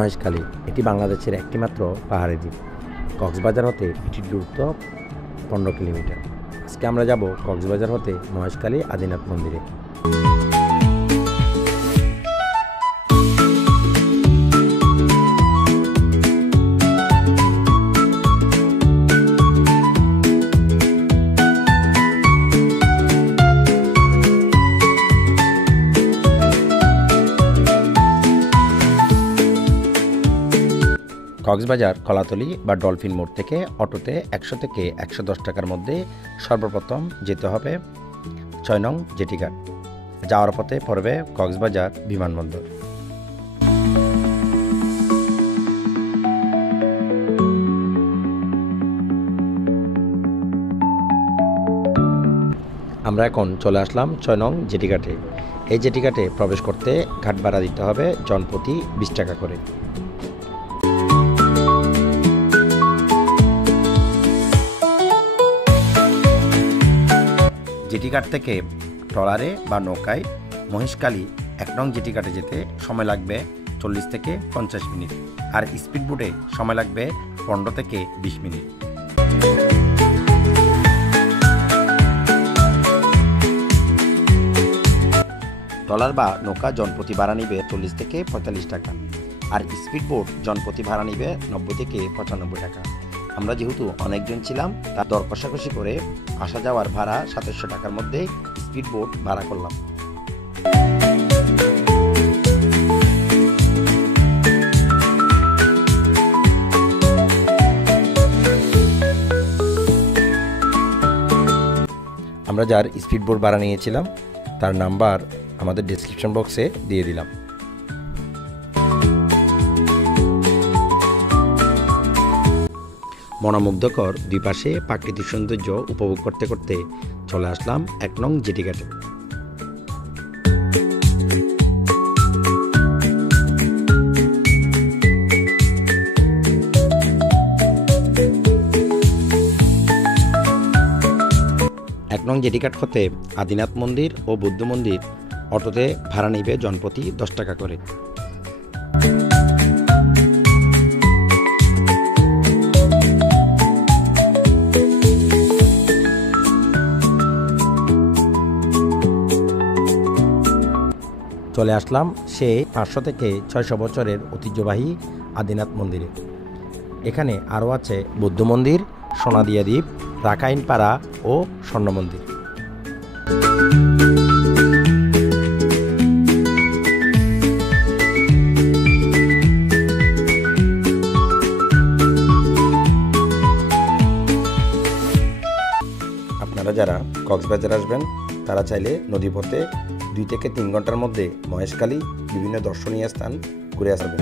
মহেশখালী এটি বাংলাদেশের একটিমাত্র পাহাড়ি দ্বীপ। কক্সবাজার হতে এটির দূরত্ব 15 কিলোমিটার। আজকে আমরা যাব কক্সবাজার হতে মহেশখালী আদিনাথ মন্দিরে। কক্সবাজার কলাতলি বা ডলফিন মোড় থেকে অটোতে 100 থেকে 110 টাকার মধ্যে সর্বপ্রথম যেতে হবে 6 নং জেটিঘাট। যাওয়ার পথে পড়বে কক্সবাজার বিমানবন্দর। আমরা এখন চলে আসলাম 6 নং জেটিঘাটে। এই জেটিঘাটে প্রবেশ করতে ঘাট ভাড়া দিতে হবে জনপ্রতি 20 টাকা করে। জেটিঘাট থেকে ট্রলারে বা নৌকায় মহেশখালী 1 নং জেটিঘাটে যেতে সময় লাগবে 40 থেকে 50 মিনিট, আর স্পিড বোটে সময় লাগবে 15 থেকে 20 মিনিট। ট্রলার বা নৌকা জনপ্রতি ভাড়া নিবে 40 থেকে 45 টাকা, আর স্পিড বোট জনপ্রতি ভাড়া নিবে 90 থেকে 95 টাকা। আমরা যেহেতু অনেকজন ছিলাম, তার দর কষাকষি করে আসা যাওয়ার ভাড়া 2700 টাকার মধ্যে স্পিড বোট ভাড়া করলাম। আমরা যার স্পিড বোট ভাড়া নিয়েছিলাম তার নাম্বার আমাদের ডেসক্রিপশন বক্সে দিয়ে দিলাম। মনোমুগ্ধকর দুই পাশে প্রাকৃতিক সৌন্দর্য উপভোগ করতে করতে চলে আসলাম 1 নং জেটিঘাটে। এক নং জেটিঘাট হতে আদিনাথ মন্দির ও বুদ্ধ মন্দির অটোতে ভাড়া নিবে জনপ্রতি 10 টাকা করে। চলে আসলাম সেই 500 থেকে 600 বছরের ঐতিহ্যবাহী আদিনাথ মন্দিরে। এখানে আরও আছে বুদ্ধ মন্দির, সোনাদিয়া দ্বীপ, রাখাইন পাড়া ও স্বর্ণ মন্দির। আপনারা যারা কক্সবাজার আসবেন তারা চাইলে নদীপথে 2 থেকে 3 ঘন্টার মধ্যে মহেশখালী বিভিন্ন দর্শনীয় স্থান ঘুরে আসবেন।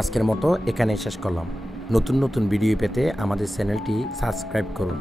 আজকের মতো এখানে শেষ করলাম। নতুন নতুন ভিডিও পেতে আমাদের চ্যানেলটি সাবস্ক্রাইব করুন।